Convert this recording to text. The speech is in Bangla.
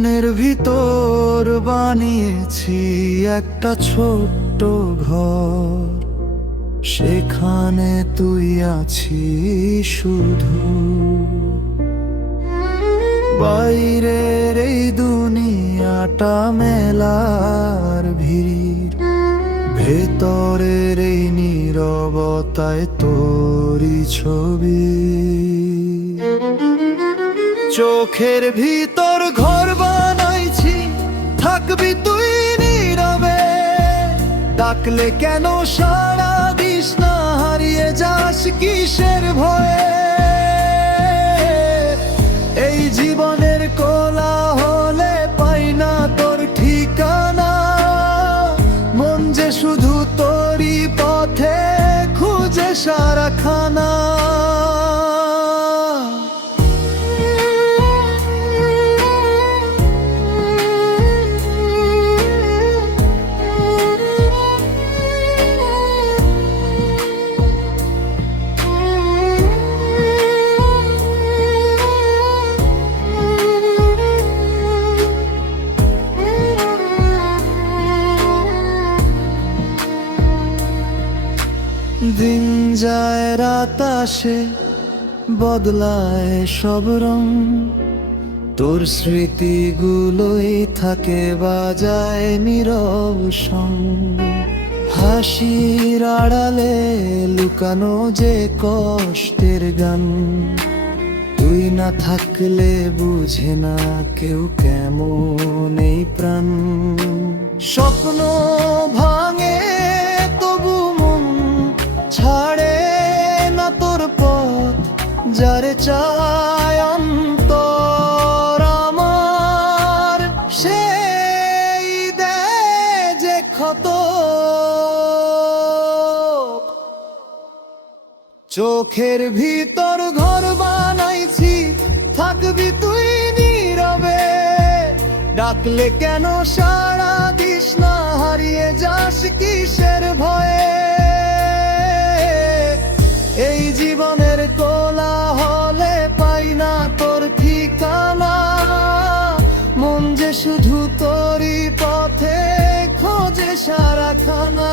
মনের ভিতর বানিয়েছি একটা ছোট্ট ঘর, সেখানে তুই আছিস শুধু। বাইরের এই দুনিয়াটা মেলার ভিড়, ভেতরের এই নীরবতায় তোরই ছবি। চোখের ভিতর ঘর বানাইছি, থাকবি তুই নীরবে। ডাকলে কেন সাড়া দিস না, হারিয়ে যাস কিসের ভয়ে? এই জীবনের কোলাহলে পাই না তোর ঠিকানা, মন যে শুধু তোরই পথে খুঁজে সারাখানা। দিন যায় রাত আসে, বদলায় সব রং, তোর স্মৃতিগুলোই থাকে বাজায় নীরব সঙ্গ। হাসির আড়ালে লুকানো যে কষ্টের গান, তুই না থাকলে বুঝে না কেউ কেমন এই প্রাণ। স্বপ্ন ভাঙে তবু মন ছাড়ে না তোর পথ, যারে চায় অন্তর আমার, সেই দেয় যে ক্ষত। চোখের ভিতর ঘর বানাইছি, থাকবি তুই নীরবে। ডাকলে কেন সাড়া দিস না, হারিয়ে যাস কিসের ভয়ে? এই জীবনের কোলাহলে পাই না তোর ঠিকানা, মন যে শুধু তোরই পথে খোঁজে সারাখানা।